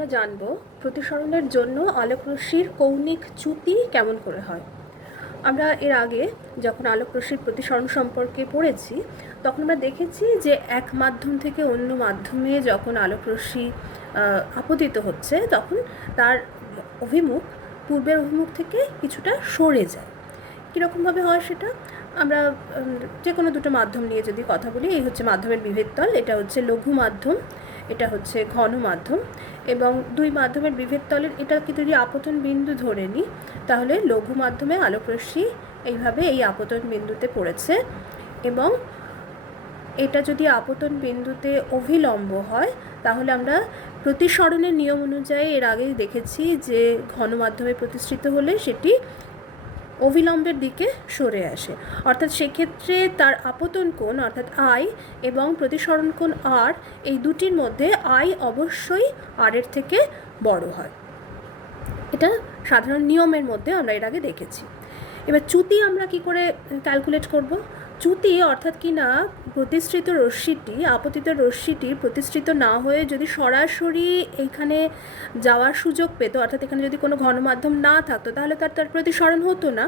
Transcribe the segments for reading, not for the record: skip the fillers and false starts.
আমরা জানব প্রতিসরণের জন্য আলোকরশ্মির কৌণিক চ্যুতি কেমন করে হয়। আমরা এর আগে যখন আলোকরশ্মির প্রতিসরণ সম্পর্কে পড়েছি তখন আমরা দেখেছি যে এক মাধ্যম থেকে অন্য মাধ্যমে যখন আলোকরশ্মি আপতিত হচ্ছে তখন তার অভিমুখ পূর্বের অভিমুখ থেকে কিছুটা সরে যায়। কীরকমভাবে হয় সেটা আমরা যে কোনো দুটো মাধ্যম নিয়ে যদি কথা বলি, এই হচ্ছে মাধ্যমের বিভেদ তল, এটা হচ্ছে লঘু মাধ্যম, এটা হচ্ছে ঘন মাধ্যম, এবং দুই মাধ্যমের বিভেদ তলের এটাকে যদি আপতন বিন্দু ধরে নিই তাহলে লঘু মাধ্যমে আলোকরশ্মি এইভাবে এই আপতন বিন্দুতে পড়েছে, এবং এটা যদি আপতন বিন্দুতে অভিলম্ব হয় তাহলে আমরা প্রতিসরণের নিয়ম অনুযায়ী এর আগেই দেখেছি যে ঘন মাধ্যমে প্রতিষ্ঠিত হলে সেটি অভিলম্বের দিকে সরে আসে, অর্থাৎ সেক্ষেত্রে তার আপতন কোণ অর্থাৎ আই এবং প্রতিসরণ কোণ আর, এই দুটির মধ্যে আই অবশ্যই আর এর থেকে বড় হয়। এটা সাধারণ নিয়মের মধ্যে আমরা এর আগে দেখেছি। এবার চ্যুতি আমরা কি করে ক্যালকুলেট করব? চ্যুতি অর্থাৎ কি না প্রতিষ্ঠিত রশ্মিটি, আপতিত রশ্মিটি প্রতিষ্ঠিত না হয়ে যদি সরাসরি এইখানে যাওয়ার সুযোগ পেত, অর্থাৎ এখানে যদি কোনো ঘনমাধ্যম না থাকতো তাহলে তার প্রতিসরণ হতো না,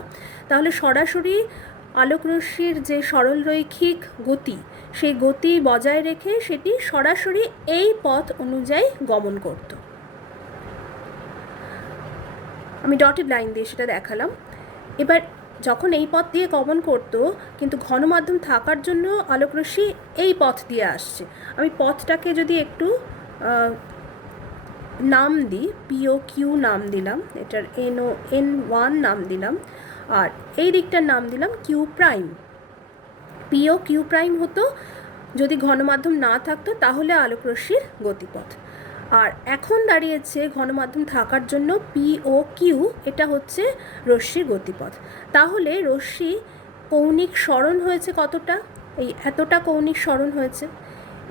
তাহলে সরাসরি আলোকরশ্মির যে সরলরৈখিক গতি সেই গতি বজায় রেখে সেটি সরাসরি এই পথ অনুযায়ী গমন করত। আমি ডটেড লাইন দিয়ে সেটা দেখালাম। এবার যখন এই পথ দিয়ে গমন করতো কিন্তু ঘনমাধ্যম থাকার জন্য আলোকরশ্মি এই পথ দিয়ে আসছে, আমি পথটাকে যদি একটু নাম দিই, পিও কিউ নাম দিলাম, এটার N1 নাম দিলাম, আর এই দিকটার নাম দিলাম কিউ প্রাইম। পিও কিউ প্রাইম হতো যদি ঘনমাধ্যম না থাকতো তাহলে আলোকরশ্মির গতিপথ, আর এখন দাঁড়িয়েছে ঘনমাধ্যম থাকার জন্য পিও কিউ, এটা হচ্ছে রশ্মির গতিপথ। তাহলে রশ্মি কৌণিক সরণ হয়েছে কতটা? এই এতটা কৌণিক সরণ হয়েছে।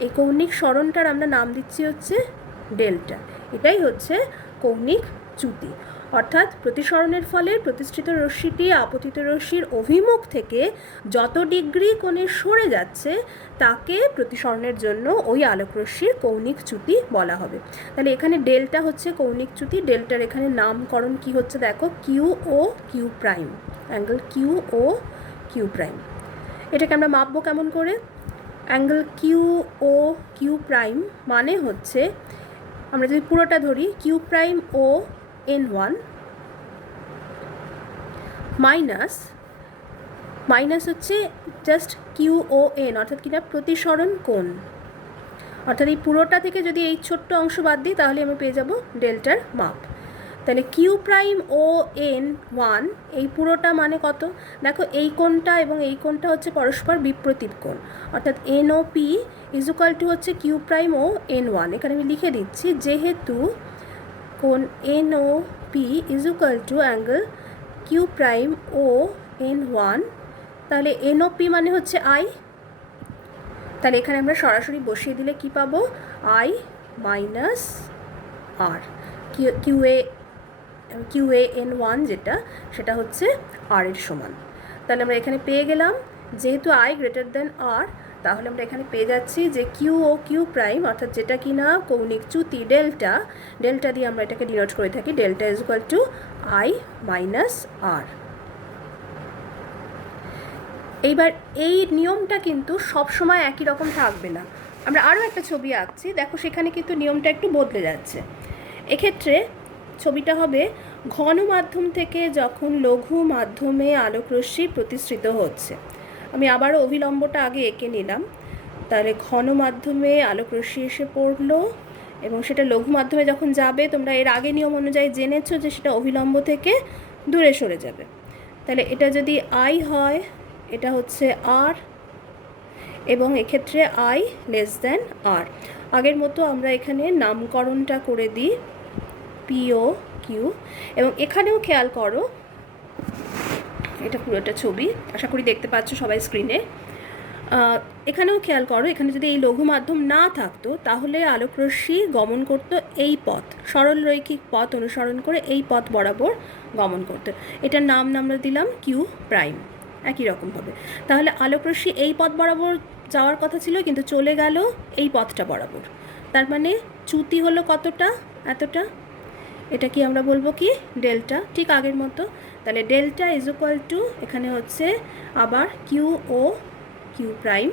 এই কৌণিক সরণটার আমরা নাম দিচ্ছি হচ্ছে ডেল্টা। এটাই হচ্ছে কৌণিক চ্যুতি, অর্থাৎ প্রতিসরণের ফলে প্রতিষ্ঠিত রশ্মিটি আপতিত রশ্মির অভিমুখ থেকে যত ডিগ্রি কোণে সরে যাচ্ছে তাকে প্রতিসরণের জন্য ওই আলোকরশ্মির কৌণিক চ্যুতি বলা হবে। তাহলে এখানে ডেল্টা হচ্ছে কৌণিক চ্যুতি। ডেল্টার এখানে নামকরণ কি হচ্ছে দেখো, Q O Q prime, angle Q O Q prime. এটাকে আমরা মাপবো কেমন করে? Angle Q O Q prime মানে হচ্ছে, আমরা যদি পুরোটা ধরি, Q prime O N1 minus হচ্ছে জাস্ট কিউ ও এন, অর্থাৎ কিনা প্রতিসরণ কোণ, অর্থাৎ এই পুরোটা থেকে যদি এই ছোট্ট অংশ বাদ দিই তাহলে আমি পেয়ে যাব ডেল্টার মাপ। তাহলে কিউ প্রাইম ও N1 এই পুরোটা মানে কত? দেখো এই কোণটা এবং এই কোণটা হচ্ছে পরস্পর বিপ্রতীপ কোণ, অর্থাৎ NOP ইজ ইকুয়াল টু হচ্ছে কিউ প্রাইম ও N1। এখানে আমি লিখে দিচ্ছি, যেহেতু কোণ NOP is equal to angle Q prime O N1, তাহলে NOP মানে হচ্ছে আই। তাহলে এখানে আমরা সরাসরি বসিয়ে দিলে কি পাবো? I minus R, QA N1 যেটা, সেটা হচ্ছে আর এর সমান। তাহলে আমরা এখানে পেয়ে গেলাম, যেহেতু আই গ্রেটার দেন আর, তাহলে আমরা এখানে পেয়ে যাচ্ছি যে কিউ ও কিউ প্রাইম, অর্থাৎ যেটা কি না কৌণিক চ্যুতি ডেল্টা দিয়ে আমরা এটাকে ডিনোট করে থাকি, delta is equal to i minus r. এইবার এই নিয়মটা কিন্তু সব সময় একই রকম থাকবে না। আমরা আরও একটা ছবি আঁকছি, দেখো সেখানে কিন্তু নিয়মটা একটু বদলে যাচ্ছে। এক্ষেত্রে ছবিটা হবে ঘন মাধ্যম থেকে যখন লঘু মাধ্যমে আলোকরশ্মি প্রতিষ্ঠিত হচ্ছে। আমি আবারও অভিলম্বটা আগে এঁকে নিলাম। তাহলে ঘন মাধ্যমে আলোকরশ্মি এসে পড়লো এবং সেটা লঘু মাধ্যমে যখন যাবে, তোমরা এর আগে নিয়ম অনুযায়ী জেনেছো যে সেটা অভিলম্ব থেকে দূরে সরে যাবে। তাহলে এটা যদি আই হয়, এটা হচ্ছে আর, এবং এক্ষেত্রে আই লেস দেন আর। আগের মতো আমরা এখানে নামকরণটা করে দিই পিও কিউ, এবং এখানেও খেয়াল করো, এটা পুরোটা ছবি আশা করি দেখতে পাচ্ছ সবাই স্ক্রিনে। এখানেও খেয়াল করো, এখানে যদি এই লঘু মাধ্যম না থাকতো তাহলে আলোকরশ্মি গমন করতো এই পথ, সরল রৈখিক পথ অনুসরণ করে এই পথ বরাবর গমন করতো। এটার নাম আমরা দিলাম কিউ প্রাইম। একই রকমভাবে তাহলে আলোকরশ্মি এই পথ বরাবর যাওয়ার কথা ছিল কিন্তু চলে গেল এই পথটা বরাবর, তার মানে চ্যুতি হলো কতটা? এতটা, এটা কি আমরা বলবো কি ডেল্টা, ঠিক আগের মতো। তাহলে ডেল্টা ইজ ইকুয়াল টু এখানে হচ্ছে আবার কিউ ও কিউ প্রাইম,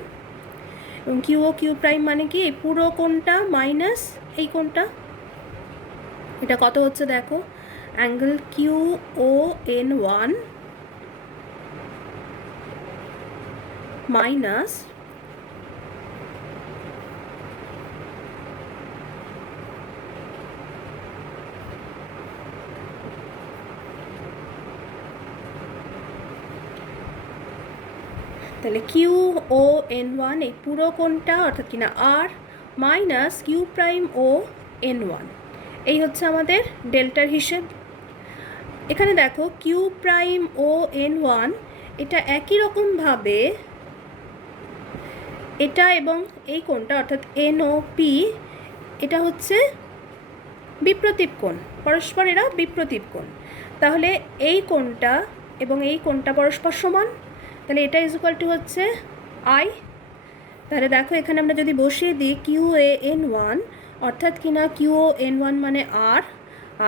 এবং কিউ ও কিউ প্রাইম মানে কি এই পুরো কোণটা মাইনাস এই কোণটা, এটা কত হচ্ছে দেখো, angle Q o n one minus তাহলে কিউ ও এন ওয়ান এই পুরো কোণটা অর্থাৎ কিনা r minus q prime o n one, এই হচ্ছে আমাদের ডেল্টার হিসেব। এখানে দেখো q prime o n one এটা একই রকমভাবে এটা এবং এই কোণটা অর্থাৎ এন ও পি এটা হচ্ছে বিপ্রতীপ কোণ, পরস্পর এরা বিপ্রতীপ কোণ। তাহলে এই কোণটা এবং এই কোণটা পরস্পর সমান, তাহলে এটা ইজ ইকুয়াল টু হচ্ছে আই। তাহলে দেখো এখানে আমরা যদি বসিয়ে দিই কিউ এ এন ওয়ান অর্থাৎ কিনা কিউ ও এন ওয়ান মানে আর,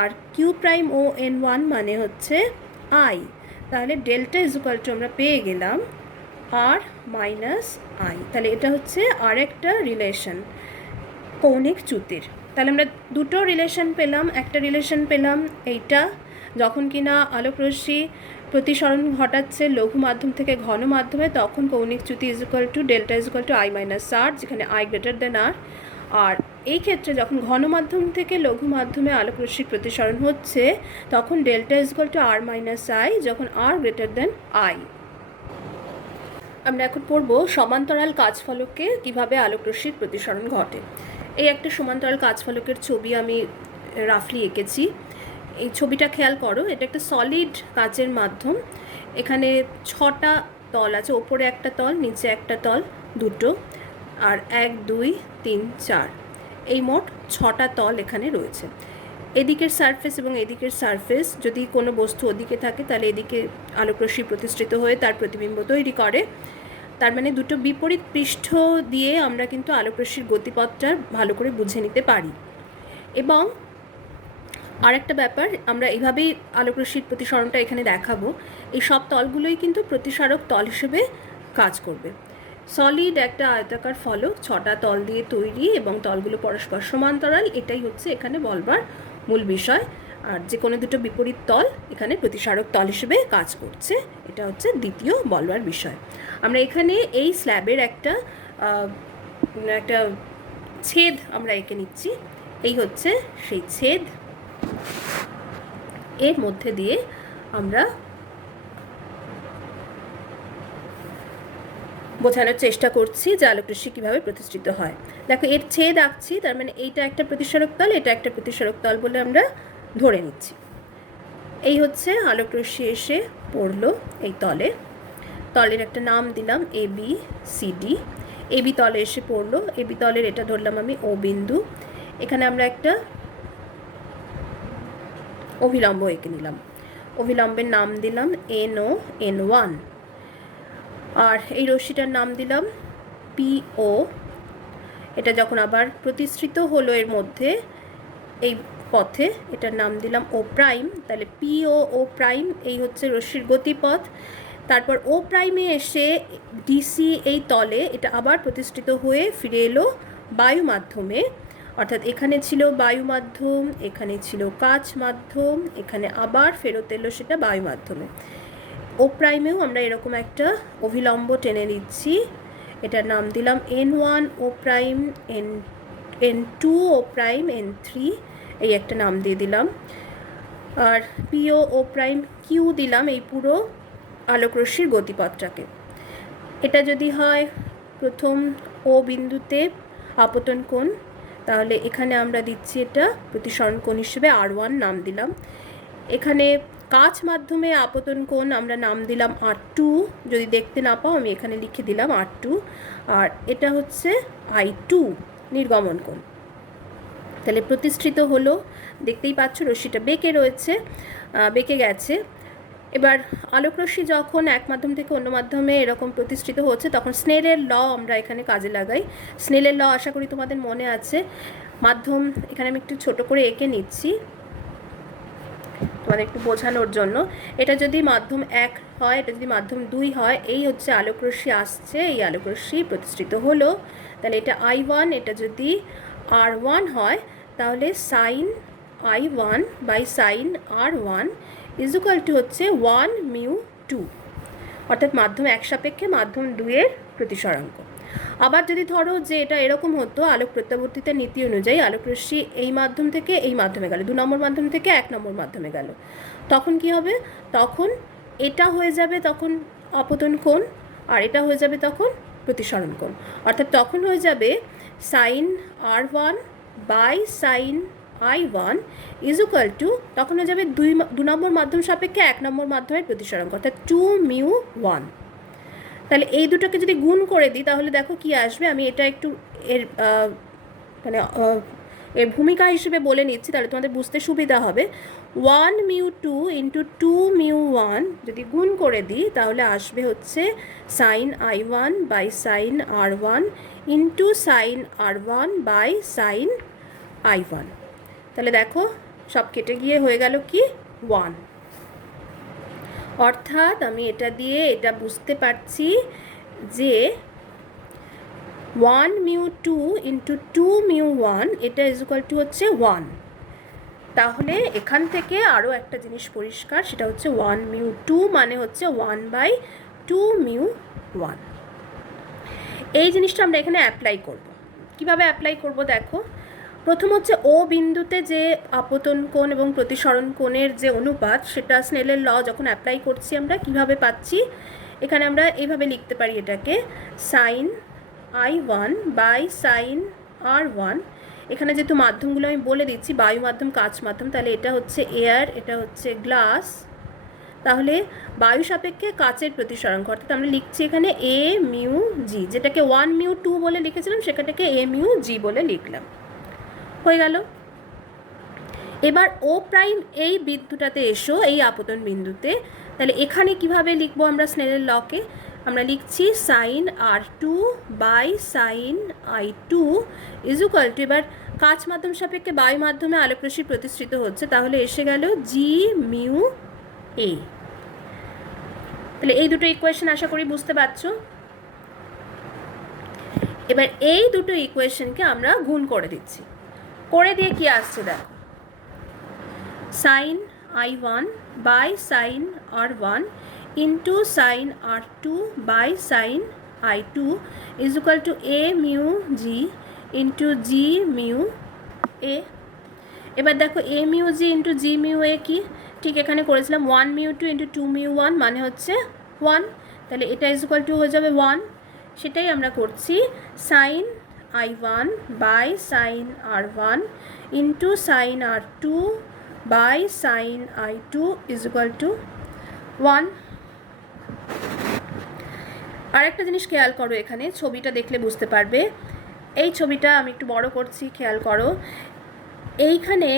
আর q prime o n one মানে হচ্ছে আই, তাহলে ডেল্টা ইজ ইকুয়াল টু আমরা পেয়ে গেলাম আর মাইনাস আই। তাহলে এটা হচ্ছে আর একটা রিলেশন কৌণিক চ্যুতির। তাহলে আমরা দুটো রিলেশন পেলাম, একটা রিলেশন পেলাম এইটা যখন কিনা আলোকরশ্মি প্রতিসরণ ঘটাচ্ছে লঘু মাধ্যম থেকে ঘন মাধ্যমে, তখন কৌণিক চ্যুতি is equal to delta is equal to i minus r, যেখানে আই গ্রেটার দেন আর। আর এই ক্ষেত্রে যখন ঘন মাধ্যম থেকে লঘু মাধ্যমে আলোকরশ্মির প্রতিসরণ হচ্ছে তখন delta is equal to r minus i, যখন আর গ্রেটার দেন আই। আমরা এখন পড়ব সমান্তরাল কাচফলকে কিভাবে আলোকরশ্মির প্রতিসরণ ঘটে। এই একটা সমান্তরাল কাচফলকের ছবি আমি রাফলি এঁকেছি। এই ছবিটা খেয়াল করো, এটা একটা সলিড কাচের মাধ্যম। এখানে 6টা তল আছে, ওপরে একটা তল, নিচে একটা তল, দুটো, আর 1 2 3 4, এই মোট 6টা তল এখানে রয়েছে। এদিকের সারফেস এবং এদিকের সারফেস, যদি কোনো বস্তু ওদিকে থাকে তাহলে এদিকে আলোকরশ্মি প্রতিষ্ঠিত হয়ে তার প্রতিবিম্ব তৈরি করে। তার মানে দুটো বিপরীত পৃষ্ঠ দিয়ে আমরা কিন্তু আলোকরশ্মির গতিপথটা ভালো করে বুঝে নিতে পারি। এবং আরেকটা ব্যাপার, আমরা এইভাবেই আলোকরশ্মির প্রতিসরণটা এখানে দেখাবো। এই সব তলগুলোই কিন্তু প্রতিসারক তল হিসেবে কাজ করবে। সলিড একটা আয়তাকার ফলক 6টা তল দিয়ে তৈরি এবং তলগুলো পরস্পর সমান্তরাল, এটাই হচ্ছে এখানে বলবার মূল বিষয়। আর যে কোনো দুটো বিপরীত তল এখানে প্রতিসারক তল হিসেবে কাজ করছে, এটা হচ্ছে দ্বিতীয় বলবার বিষয়। আমরা এখানে এই স্ল্যাবের একটা ছেদ আমরা এঁকে নিচ্ছি, এই হচ্ছে সেই ছেদ। এর মধ্যে দিয়ে আমরা বোঝানোর চেষ্টা করছি যে আলোকরশ্মি কীভাবে প্রতিষ্ঠিত হয়। দেখো এর ছেদ আঁকছি, তার মানে এইটা একটা প্রতিসারক তল, এটা একটা প্রতিসারক তল বলে আমরা ধরে নিচ্ছি। এই হচ্ছে আলোকরশ্মি এসে পড়লো এই তলে, তলের একটা নাম দিলাম A B C D. AB তলে এসে পড়লো, এবি তলের এটা ধরলাম আমি ও বিন্দু। এখানে আমরা একটা অভিলম্ব এঁকে নিলাম, অভিলম্বের নাম দিলাম এন ও এন ওয়ান, আর এই রশ্মিটার নাম দিলাম পি ও। এটা যখন আবার প্রতিষ্ঠিত হলো এর মধ্যে এই পথে, এটার নাম দিলাম ও প্রাইম। তাহলে পি ও প্রাইম এই হচ্ছে রশ্মির গতিপথ। তারপর ও প্রাইমে এসে ডিসি এই তলে এটা আবার প্রতিষ্ঠিত হয়ে ফিরে এলো বায়ু মাধ্যমে, অর্থাৎ এখানে ছিল বায়ু মাধ্যম, এখানে ছিল কাচ মাধ্যম, এখানে আবার ফেরত এলো সেটা বায়ু মাধ্যমে। ও প্রাইমেও আমরা এরকম একটা অভিলম্ব টেনে নিচ্ছি, এটার নাম দিলাম N1 ও প্রাইম, N2 ও প্রাইম, N3 এই একটা নাম দিয়ে দিলাম, আর PO ও প্রাইম Q দিলাম এই পুরো আলোকরশ্মির গতিপথটাকে। এটা যদি হয় প্রথম ও বিন্দুতে আপতন কোণ, তাহলে এখানে আমরা দিচ্ছি এটা প্রতিসরণ কোণ হিসেবে R1 নাম দিলাম। এখানে কাচ মাধ্যমে আপতন কোণ আমরা নাম দিলাম R2, যদি দেখতে না পাও আমি এখানে লিখে দিলাম R2, আর এটা হচ্ছে I2 নির্গমন কোণ। তাহলে প্রতিষ্ঠিত হলো, দেখতেই পাচ্ছ রশ্মিটা বেঁকে রয়েছে, বেঁকে গেছে। এবার আলোকরশ্মি যখন এক মাধ্যম থেকে অন্য মাধ্যমে এরকম প্রতিষ্ঠিত হচ্ছে তখন স্নেলের ল আমরা এখানে কাজে লাগাই। স্নেলের ল আশা করি তোমাদের মনে আছে, মাধ্যম এখানে আমি একটু ছোট করে এঁকে নিচ্ছি তোমাদের একটু বোঝানোর জন্য। এটা যদি মাধ্যম 1 হয়, এটা যদি মাধ্যম 2 হয়, এই হচ্ছে আলোকরশ্মি আসছে, এই আলোকরশ্মি প্রতিষ্ঠিত হলো, তাহলে এটা I1, এটা যদি R1 হয় তাহলে sine I1 by sine R1 is equal to হচ্ছে 1 মিউ 2, অর্থাৎ মাধ্যম 1 সাপেক্ষে মাধ্যম 2 এর প্রতিসরাঙ্ক। আবার যদি ধরো যে এটা এরকম হতো, আলোক প্রত্যাবর্তিতার নীতি অনুযায়ী আলোকরশ্মি এই মাধ্যম থেকে এই মাধ্যমে গেল, 2 নম্বর মাধ্যম থেকে 1 নম্বর মাধ্যমে গেল, তখন কি হবে? তখন এটা হয়ে যাবে তখন আপতন কোণ, আর এটা হয়ে যাবে তখন প্রতিসরণ কোণ, অর্থাৎ তখন হয়ে যাবে sine R1 by sine I1 is equal to, তখন হয়ে যাবে 2 নম্বর মাধ্যম সাপেক্ষে 1 নম্বর মাধ্যমের প্রতিসরাঙ্ক, অর্থাৎ 2 মিউ 1। তাহলে এই দুটোকে যদি গুণ করে দিই তাহলে দেখো কি আসবে। আমি এটা একটু এর মানে এর ভূমিকা হিসেবে বলে নিচ্ছি, তাহলে তোমাদের বুঝতে সুবিধা হবে। 1 মিউ 2 ইন্টু 2 মিউ 1 যদি গুণ করে দিই তাহলে আসবে হচ্ছে sine I1 by sine R1 into sine R1 by sine I1। তাহলে দেখো সব কেটে গিয়ে হয়ে গেল কি 1, অর্থাৎ আমি এটা দিয়ে এটা বুঝতে পারছি যে 1 মিউ 2 ইন্টু 2 মিউ 1 এটা ইজ ইকুয়াল টু হচ্ছে 1। তাহলে এখান থেকে আরও একটা জিনিস পরিষ্কার, সেটা হচ্ছে 1 মিউ 2 মানে হচ্ছে 1 বাই 2 মিউ 1। এই জিনিসটা আমরা এখানে অ্যাপ্লাই করব। কিভাবে অ্যাপ্লাই করব দেখো, প্রথম হচ্ছে ও বিন্দুতে যে আপতন কোণ এবং প্রতিসরণ কোণের যে অনুপাত, সেটা স্নেলের ল যখন অ্যাপ্লাই করছি আমরা কিভাবে পাচ্ছি, এখানে আমরা এইভাবে লিখতে পারি এটাকে sign I1 by sine R1। এখানে যেহেতু মাধ্যমগুলো আমি বলে দিচ্ছি, বায়ু মাধ্যম, কাচ মাধ্যম, তাহলে এটা হচ্ছে এয়ার, এটা হচ্ছে গ্লাস, তাহলে বায়ু সাপেক্ষে কাচের প্রতিসরাঙ্ক, অর্থাৎ আমরা লিখছি এখানে A মিউ জি, যেটাকে 1 মিউ 2 বলে লিখেছিলাম সেটাকে A মিউ জি বলে লিখলাম, হয়ে গেল। এবার ও প্রাইম এই বিন্দুটাতে এসো, এই আপতন বিন্দুতে, তাহলে এখানে কিভাবে লিখবো আমরা স্নেলের লকে, আমরা লিখছি sine R2 by sine I2 is equal to, এবার কাচ মাধ্যম সাপেক্ষে বায়ু মাধ্যমে আলোকরশ্মি প্রতিষ্ঠিত হচ্ছে, তাহলে এসে গেল জি মিউ এ। তাহলে এই দুটো ইকুয়েশন আশা করি বুঝতে পারছো। এবার এই দুটো ইকুয়েশনকে আমরা গুণ করে দিচ্ছি, করে দিয়ে কি আসছে দেখো, sine I1 by sine R1 into sine R2 by sine I2 is equal to A mu g into g mu a. এবার দেখো A mu g into g mu a কি, ঠিক এখানে করেছিলাম 1 মিউ 2 ইন্টু 2 মিউ 1 মানে হচ্ছে 1, তাহলে এটা ইজ ইকুয়াল টু হয়ে যাবে 1। সেটাই আমরা করছি sine I1 by sine R1 into sine R2 by sine I2 is equal to 1। আরেকটা জিনিস খেয়াল করো, এখানে ছবিটা দেখলে বুঝতে পারবে, এই ছবিটা আমি একটু বড় করছি, খেয়াল করো, এইখানে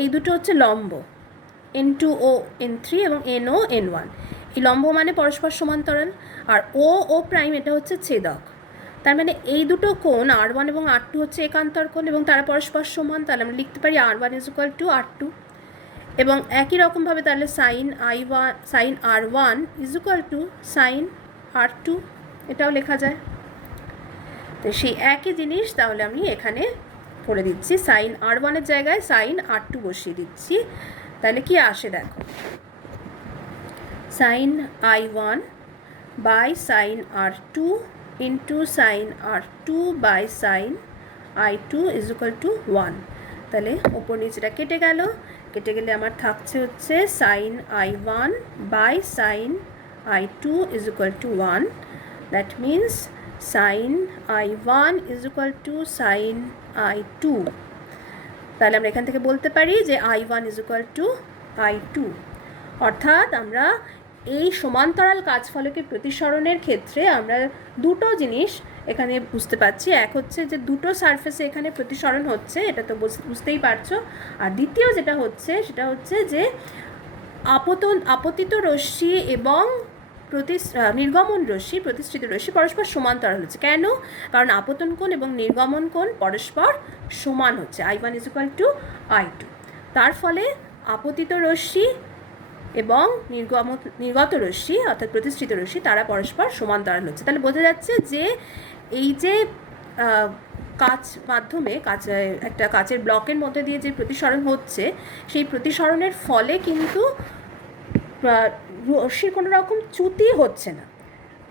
এই দুটো হচ্ছে লম্ব N2 ও N3 এবং NO N1, এই লম্ব মানে পরস্পর সমান্তরাল, আর ও প্রাইম এটা হচ্ছে ছেদক, তার মানে এই দুটো কোণ R1 এবং R2 হচ্ছে একান্তর কোণ এবং তারা পরস্পর সমান, তাহলে আমরা লিখতে পারি R1 is equal two R2, এবং একই রকমভাবে তাহলে sine R1 is equal to sine R2, এটাও লেখা যায়। তো সেই একই জিনিস তাহলে আমি এখানে করে দিচ্ছি, সাইন R1 এর জায়গায় সাইন R2 বসিয়ে দিচ্ছি, তাহলে কি আসে দেখো, sine I1 by sine R2 into sine R2 by sine I2 is equal to 1। তাহলে ওপর নিচেটা কেটে গেল, কেটে গেলে আমার থাকছে হচ্ছে sine I1 by sine I2 is equal to 1, that means sine I1 is equal to sine I2। তাহলে আমরা এখান থেকে বলতে পারি যে I1 is equal two I2, অর্থাৎ আমরা এই সমান্তরাল কাচফলকের প্রতিসরণের ক্ষেত্রে আমরা দুটো জিনিস এখানে বুঝতে পারছি, এক হচ্ছে যে দুটো সারফেসে এখানে প্রতিসরণ হচ্ছে, এটা তো বুঝতেই পারছো, আর দ্বিতীয় যেটা হচ্ছে সেটা হচ্ছে যে আপতিত রশ্মি এবং নির্গমন রশ্মি প্রতিষ্ঠিত রশ্মি পরস্পর সমান্তরাল হচ্ছে। কেন? কারণ আপতন কোণ এবং নির্গমন কোণ পরস্পর সমান হচ্ছে, I1 = I2। তার ফলে আপতিত রশ্মি এবং নির্গত রশ্মি অর্থাৎ প্রতিষ্ঠিত রশ্মি তারা পরস্পর সমান্তরাল হচ্ছে। তাহলে বোঝা যাচ্ছে যে এই যে কাচ মাধ্যমে একটা কাচের ব্লকের মধ্যে দিয়ে যে প্রতিসরণ হচ্ছে, সেই প্রতিসরণের ফলে কিন্তু রশ্মির কোনো রকম চ্যুতি হচ্ছে না,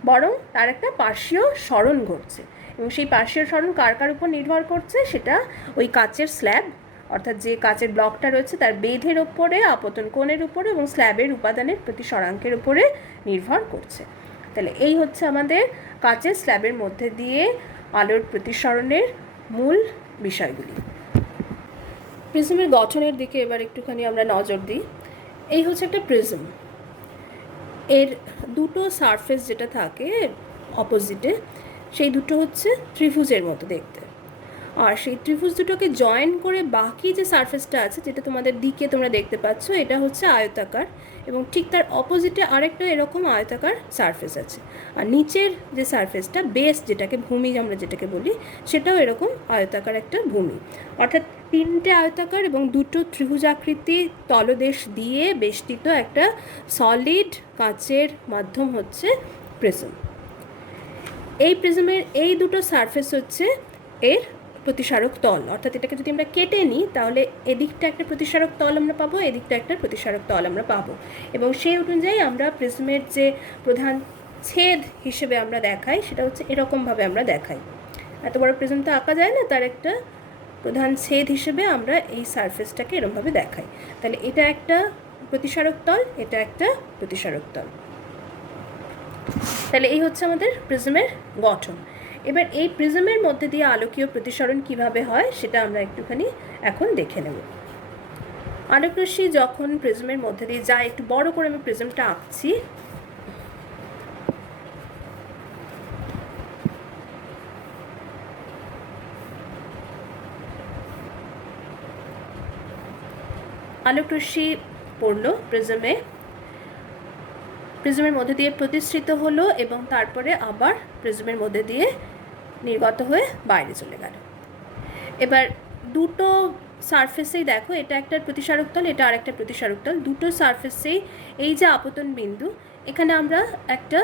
বরং তার একটা পার্শ্বীয় সরণ ঘটছে। এবং সেই পার্শ্বীয় সরণ কার কার উপর নির্ভর করছে? সেটা ওই কাচের স্ল্যাব অর্থাৎ যে কাচের ব্লকটা রয়েছে তার বেধের উপরে, আপতন কোণের উপরে এবং স্ল্যাবের উপাদানের প্রতিসরাঙ্কের উপরে নির্ভর করছে। তাহলে এই হচ্ছে আমাদের কাচের স্ল্যাবের মধ্যে দিয়ে আলোর প্রতিসরণের মূল বিষয়গুলি। প্রিজমের গঠনের দিকে এবার একটুখানি আমরা নজর দিই। এই হচ্ছে একটা প্রিজম। এর দুটো সারফেস যেটা থাকে অপোজিটে, সেই দুটো হচ্ছে ত্রিভুজের মতো দেখতে। আর সেই ত্রিভুজ দুটোকে জয়েন করে বাকি যে সারফেসটা আছে, যেটা তোমাদের দিকে তোমরা দেখতে পাচ্ছ, এটা হচ্ছে আয়তাকার, এবং ঠিক তার অপোজিটে আরেকটা এরকম আয়তাকার সারফেস আছে। আর নিচের যে সারফেসটা, বেস যেটাকে, ভূমি আমরা যেটাকে বলি, সেটাও এরকম আয়তাকার একটা ভূমি। অর্থাৎ তিনটে আয়তাকার এবং দুটো ত্রিভুজাকৃতি তলদেশ দিয়ে বেষ্টিত একটা সলিড কাচের মাধ্যম হচ্ছে প্রিজম। এই প্রিজমের এই দুটো সারফেস হচ্ছে এর প্রতিসারক তল। অর্থাৎ এটাকে যদি আমরা কেটে নিই তাহলে এদিকটা একটা প্রতিসারক তল আমরা পাবো, এদিকটা একটা প্রতিসারক তল আমরা পাবো। এবং সেই অনুযায়ী আমরা প্রিজমের যে প্রধান ছেদ হিসেবে আমরা দেখাই, সেটা হচ্ছে এরকমভাবে আমরা দেখাই। এত বড় প্রিজম তো আঁকা যায় না, তার একটা প্রধান ছেদ হিসেবে আমরা এই সারফেসটাকে এরকমভাবে দেখাই। তাহলে এটা একটা প্রতিসারক তল, এটা একটা প্রতিসারক তল। তাহলে এই হচ্ছে আমাদের প্রিজমের গঠন। এবার এই প্রিজমের মধ্যে দিয়ে আলোকীয় প্রতিসরণ কিভাবে হয় সেটা আমরা একটুখানি এখন দেখে নেব। আলোকরশ্মি যখন প্রিজমের মধ্যে দিয়ে যায়, একটু বড় করে আমি প্রিজমটা আঁকছি। আলোকরশ্মি পড়লো প্রিজমে, প্রিজমের মধ্যে দিয়ে প্রতিষ্ঠিত হলো এবং তারপরে আবার প্রিজমের মধ্যে দিয়ে নির্গত হয়ে বাইরে চলে গেল। এবার দুটো সারফেসেই দেখো, এটা একটা প্রতিসারক তল, এটা আরেকটা প্রতিসারক তল। দুটো সারফেসেই এই যে আপতন বিন্দু, এখানে আমরা একটা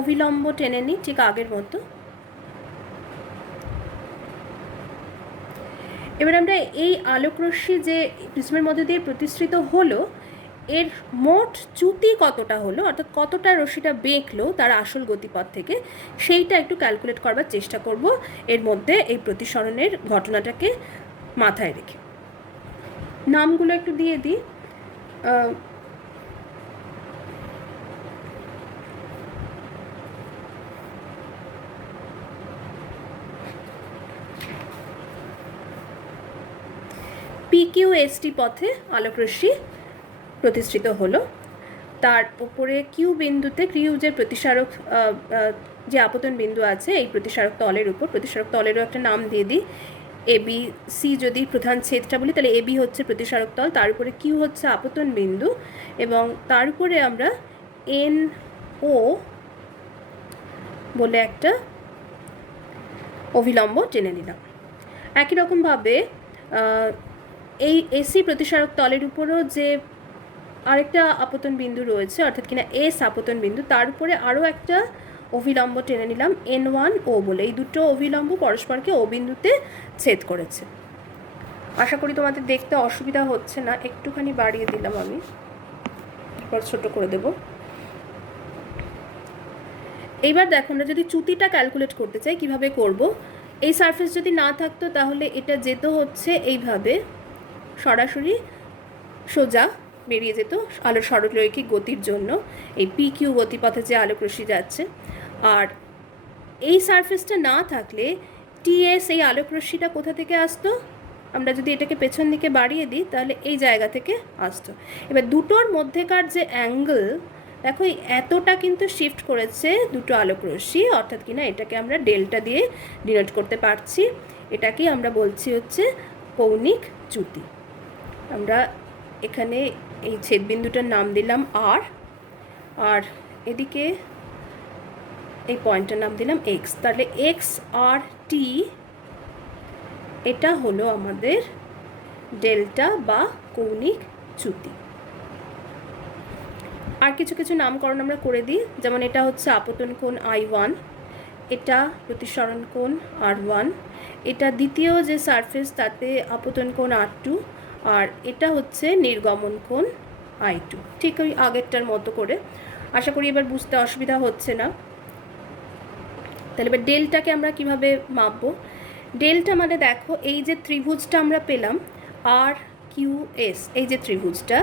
অভিলম্ব টেনে নিই ঠিক আগের মতো। এবার আমরা এই আলোকরশ্মি যে প্রিজমের মধ্যে দিয়ে প্রতিষ্ঠিত হলো, এর মোট চ্যুতি কতটা হলো, অর্থাৎ কতটা রশ্মিটা বেঁকলো তার আসল গতিপথ থেকে, সেইটা একটু ক্যালকুলেট করবার চেষ্টা করব এর মধ্যে এই প্রতিসরণের ঘটনাটাকে মাথায় রেখে। নামগুলো একটু দিয়ে দিই। PQST পথে আলোকরশ্মি প্রতিষ্ঠিত হলো। তার উপরে কিউ বিন্দুতে, কিউ যে প্রতিসারক যে আপতন বিন্দু আছে, এই প্রতিসারক তলের উপর, প্রতিসারক তলেরও একটা নাম দিয়ে দিই, ABC যদি প্রধান ছেদটা বলি, তাহলে AB হচ্ছে প্রতিসারক তল, তার উপরে কিউ হচ্ছে আপতন বিন্দু, এবং তার উপরে আমরা NO বলে একটা অভিলম্ব টেনে নিলাম। একই রকমভাবে এই AC প্রতিসারক তলের উপরও যে আরেকটা আপতন বিন্দু রয়েছে, অর্থাৎ কিনা S আপতন বিন্দু, তার উপরে আরও একটা অভিলম্ব টেনে নিলাম N1O বলে। এই দুটো অভিলম্ব পরস্পরকে O বিন্দুতে ছেদ করেছে। আশা করি তোমাদের দেখতে অসুবিধা হচ্ছে না, একটুখানি বাড়িয়ে দিলাম আমি, এরপর ছোট করে দেব। এইবার দেখো, আমরা যদি চ্যুতিটা ক্যালকুলেট করতে চাই কিভাবে করব। এই সারফেস যদি না থাকতো তাহলে এটা যেত হচ্ছে এইভাবে, সরাসরি সোজা বেরিয়ে যেত আলোর সরলরৈখিক গতির জন্য, এই PQ গতিপথে যে আলোকরশ্মি যাচ্ছে। আর এই সারফেসটা না থাকলে TS এই আলোকরশ্মিটা কোথা থেকে আসতো? আমরা যদি এটাকে পেছন দিকে বাড়িয়ে দিই তাহলে এই জায়গা থেকে আসতো। এবার দুটোর মধ্যেকার যে অ্যাঙ্গেল দেখো, এতটা কিন্তু শিফট করেছে দুটো আলোকরশ্মি, অর্থাৎ কিনা এটাকে আমরা ডেল্টা দিয়ে ডিনোট করতে পারছি। এটাকেই আমরা বলছি হচ্ছে কৌণিক চ্যুতি। আমরা এখানে এই ছেদবিন্দুটার নাম দিলাম R, আর এদিকে এই পয়েন্টটার নাম দিলাম এক্স। তাহলে এক্স আর টি এটা হলো আমাদের ডেল্টা বা কৌণিক চ্যুতি। আর কিছু কিছু নামকরণ আমরা করে দিই, যেমন এটা হচ্ছে আপতন কোণ I1, এটা প্রতিসরণ কোণ R1, এটা দ্বিতীয় যে সারফেস তাতে আপতন কোণ R2, আর এটা হচ্ছে নির্গমন কোণ I2। ঠিক ওই আগেরটার মতো করে। আশা করি এবার বুঝতে অসুবিধা হচ্ছে না। তাহলে এবার ডেল্টাকে আমরা কিভাবে মাপবো? ডেল্টা মানে দেখো এই যে ত্রিভুজটা আমরা পেলাম আর কিউ এস, এই যে ত্রিভুজটা,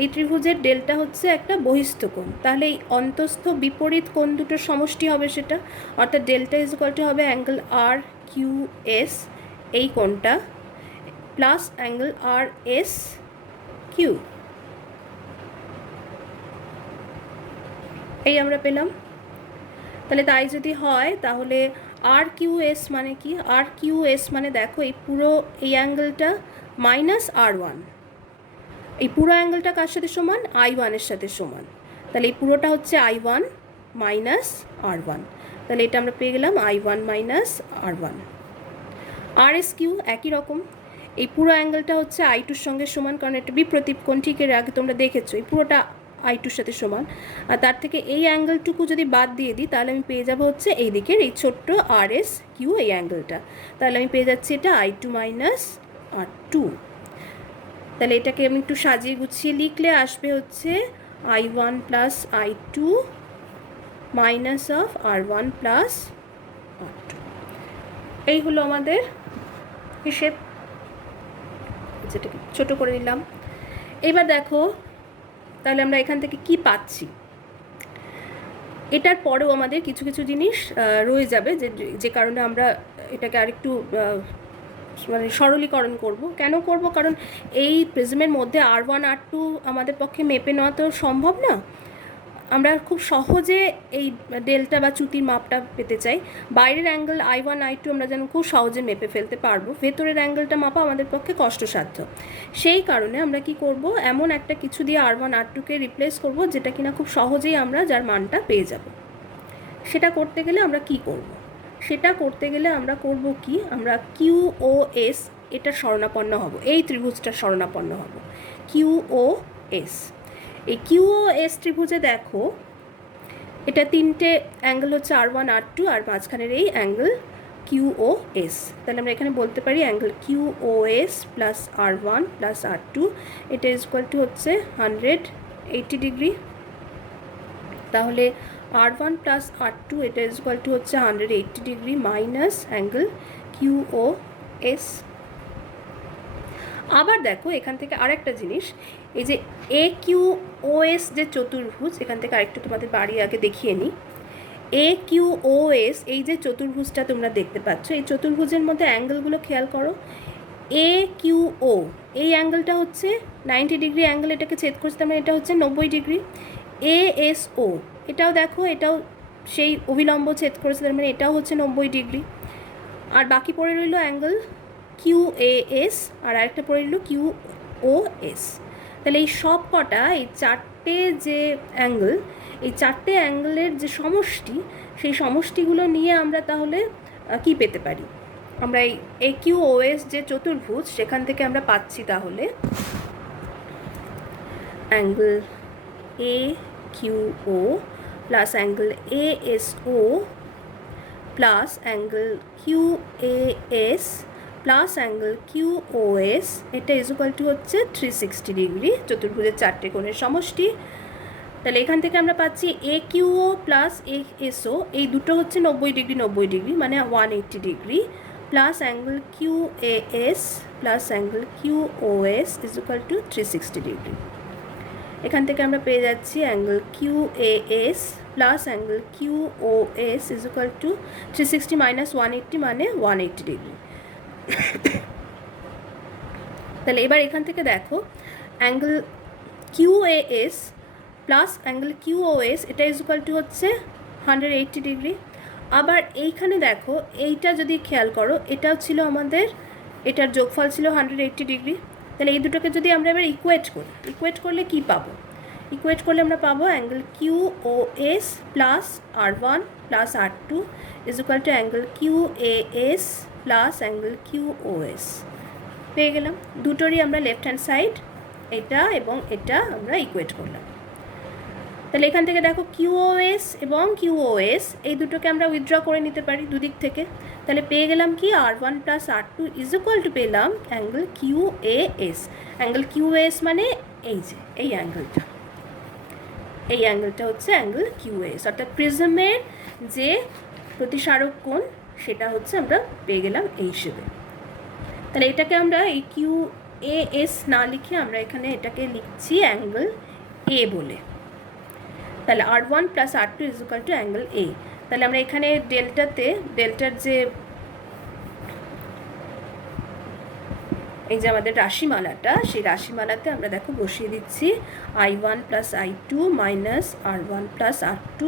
এই ত্রিভুজের ডেল্টা হচ্ছে একটা বহিস্থ কোণ। তাহলে এই অন্তস্থ বিপরীত কোণ দুটোর সমষ্টি হবে সেটা, অর্থাৎ ডেল্টা ইজ ইকুয়াল টু হবে অ্যাঙ্গেল আর কিউ এস এই কোণটা প্লাস অ্যাঙ্গেল আর এস কিউ, এই আমরা পেলাম। তাহলে তাই যদি হয় তাহলে আর কিউ এস মানে কি? আর কিউ এস মানে দেখো এই পুরো এই অ্যাঙ্গেলটা মাইনাস R1, এই পুরো অ্যাঙ্গেলটা কার সাথে সমান? I1 এর সাথে সমান। তাহলে এই পুরোটা হচ্ছে I1 মাইনাস R1, তাহলে এটা আমরা পেয়ে গেলাম I1 মাইনাস R1। আর এস কিউ একই রকম, এই পুরো অ্যাঙ্গেলটা হচ্ছে I2 সঙ্গে সমান, কারণ এটা বিপ্রতীপ কোণ, ঠিক এর আগে তোমরা দেখেছো এই পুরোটা I2 সাথে সমান। আর তার থেকে এই অ্যাঙ্গেলটুকু যদি বাদ দিয়ে দিই তাহলে আমি পেয়ে যাবো হচ্ছে এই দিকের এই ছোট্ট আর এস কিউ এই অ্যাঙ্গেলটা, তাহলে আমি পেয়ে যাচ্ছি এটা I2 মাইনাস R2। তাহলে এটাকে আমি একটু সাজিয়ে গুছিয়ে লিখলে আসবে হচ্ছে I1 plus I2 minus of R1 plus R2। এই হলো আমাদের হিসেব, যেটাকে ছোটো করে নিলাম। এবার দেখো তাহলে আমরা এখান থেকে কি পাচ্ছি। এটার পরেও আমাদের কিছু কিছু জিনিস রয়ে যাবে, যে কারণে আমরা এটাকে আরেকটু মানে সরলীকরণ করব। কেন করব? কারণ এই প্রিজমের মধ্যে R1 R2 আমাদের পক্ষে মেপে নেওয়া তো সম্ভব না। আমরা খুব সহজে এই ডেল্টা বা চ্যুতির মাপটা পেতে চাই। বাইরের অ্যাঙ্গেল I1 I2 আমরা যেন খুব সহজে মেপে ফেলতে পারবো, ভেতরের অ্যাঙ্গেলটা মাপা আমাদের পক্ষে কষ্টসাধ্য। সেই কারণে আমরা কি করব, এমন একটা কিছু দিয়ে R1 R2কে রিপ্লেস করব যেটা কিনা খুব সহজেই আমরা যার মানটা পেয়ে যাব। সেটা করতে গেলে আমরা কি করব? সেটা করতে গেলে আমরা করব কি, আমরা কিউ ও এস এটার শরণাপন্ন হব, এই ত্রিভুজটার শরণাপন্ন হব, কিউ ও এস। এই কিউ ও এস ত্রিভুজে দেখো এটা তিনটে অ্যাঙ্গেল হচ্ছে R1 R2 আর মাঝখানের এই অ্যাঙ্গেল কিউ ও এস। তাহলে আমরা এখানে বলতে পারি অ্যাঙ্গেল কিউ ও S plus R1 plus R2 এটা ইজ ইকুয়াল টু হচ্ছে 180 ডিগ্রি। তাহলে R1 প্লাস R2 এটা ইজ ইকুয়াল টু হচ্ছে 180 ডিগ্রি মাইনাস অ্যাঙ্গেল কিউ ও এস। আবার দেখো এখান থেকে আরেকটা জিনিস, এই যে এ কিউ ও এস যে চতুর্ভুজ, এখান থেকে আরেকটু তোমাদের বাড়ি আগে দেখিয়ে নিই। এ কিউ ও এস এই যে চতুর্ভুজটা তোমরা দেখতে পাচ্ছ, এই চতুর্ভুজের মধ্যে অ্যাঙ্গেলগুলো খেয়াল করো। এ কিউ ও এই অ্যাঙ্গেলটা হচ্ছে 90 ডিগ্রি অ্যাঙ্গেল, এটাকে ছেদ করছে, তার মানে এটা হচ্ছে 90 ডিগ্রি। এ এস ও এটাও দেখো, এটাও সেই অভিলম্ব ছেদ করেছে, তার মানে এটাও হচ্ছে 90 ডিগ্রি। আর বাকি পড়ে রইল অ্যাঙ্গেল কিউ এ এস আর আরেকটা পড়ে রইল কিউ ও এস। তাহলে এই সব কটা এই চারটে যে অ্যাঙ্গেল, এই চারটে অ্যাঙ্গেলের যে সমষ্টি, সেই সমষ্টিগুলো নিয়ে আমরা তাহলে কি পেতে পারি? আমরা এই এ কিউ ও এস যে চতুর্ভুজ সেখান থেকে আমরা পাচ্ছি তাহলে angle A Q O plus angle A S O plus angle Q A S plus angle Q O S, এটা ইজ ইকুয়াল টু হচ্ছে 360 ডিগ্রি, চতুর্ভুজের চারটে কোণের সমষ্টি। তাহলে এখান থেকে আমরা পাচ্ছি a Q O plus a S o এই দুটো হচ্ছে 90 ডিগ্রি 90 ডিগ্রি মানে 180 degree plus angle Q A S plus angle Q O s is equal to 360 degree. এখান থেকে আমরা পেয়ে যাচ্ছি angle Q A S plus angle Q O s is equal to 360 minus 180 মানে 180 ডিগ্রি। তাহলে এবার এখান থেকে দেখো angle Q A S plus angle Q O S এটা ইজ ইকুয়াল টু হচ্ছে 180 ডিগ্রি। আবার এইখানে দেখো এইটা যদি খেয়াল করো, এটাও ছিল আমাদের, এটার যোগফল ছিল 180 ডিগ্রি। তাহলে এই দুটোকে যদি আমরা এবার ইকুয়েট করি, ইকুয়েট করলে কি পাবো? ইকুয়েট করলে আমরা পাবো angle Q O S plus R1 plus R2 is equal to angle Q A S plus angle Q O S পেয়ে গেলাম। দুটোরই আমরা লেফট হ্যান্ড সাইড এটা এবং এটা আমরা ইকুয়েট করলাম। তাহলে এখান থেকে দেখো কিউওএস এবং কিউওএস এই দুটোকে আমরা উইথড্র করে নিতে পারি দুদিক থেকে। তাহলে পেয়ে গেলাম কি R1 plus R2 is equal two পেলাম অ্যাঙ্গেল কিউএএস। অ্যাঙ্গেল কিউএস মানে এই যে এই অ্যাঙ্গেলটা, এই অ্যাঙ্গেলটা হচ্ছে অ্যাঙ্গেল কিউএস, অর্থাৎ প্রিজমের যে প্রতিসারক কোণ সেটা হচ্ছে আমরা পেয়ে গেলাম এই হিসেবে। তাহলে এটাকে আমরা এই কিউএএস না লিখে আমরা এখানে এটাকে লিখছি অ্যাঙ্গেল এ বলে। তাহলে R1 plus R2 is equal to angle এ। তাহলে আমরা এখানে ডেল্টার যে এই যে আমাদের রাশিমালাটা, সেই রাশিমালাতে আমরা দেখো বসিয়ে দিচ্ছি I1 plus I2 minus R1 plus R2।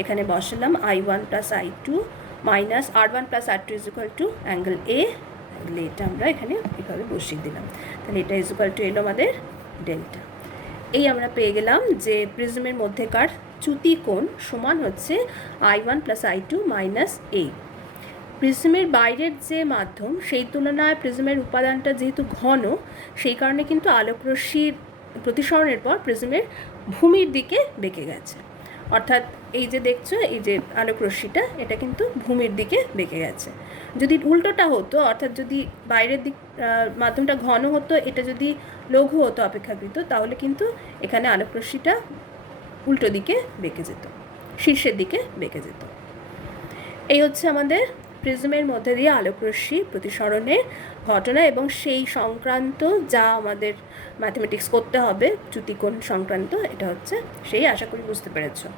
এখানে বসালাম I1 plus I2 minus R1 plus R2 is equal to angle A. Angle এটা আমরা এখানে এভাবে বসিয়ে দিলাম। তাহলে এটা ইজ ইকুয়াল টু এলো আমাদের ডেল্টা। এই আমরা পেয়ে গেলাম যে প্রিজমের মধ্যেকার চ্যুতি কোণ সমান হচ্ছে I1 প্লাস I2 মাইনাস এ। প্রিজমের বাইরের যে মাধ্যম সেই তুলনায় প্রিজমের উপাদানটা যেহেতু ঘন, সেই কারণে কিন্তু আলোকরশ্মির প্রতিসরণের পর প্রিজমের ভূমির দিকে বেঁকে গেছে। অর্থাৎ এই যে দেখছো এই যে আলোকরশ্মিটা এটা কিন্তু ভূমির দিকে বেঁকে গেছে। যদি উল্টোটা হতো, অর্থাৎ যদি বাইরের দিক মাধ্যমটা ঘন হতো, এটা যদি লঘু হতো অপেক্ষাকৃত, তাহলে কিন্তু এখানে আলোকরশ্মিটা উল্টো দিকে বেঁকে যেত, শীর্ষের দিকে বেঁকে যেত। এই হচ্ছে আমাদের প্রিজমের মধ্যে দিয়ে আলোকরশ্মি প্রতিসরণের ঘটনা এবং সেই সংক্রান্ত যা আমাদের ম্যাথমেটিক্স করতে হবে চ্যুতিকোণ সংক্রান্ত, এটা হচ্ছে সেই। আশা করি বুঝতে পেরেছো।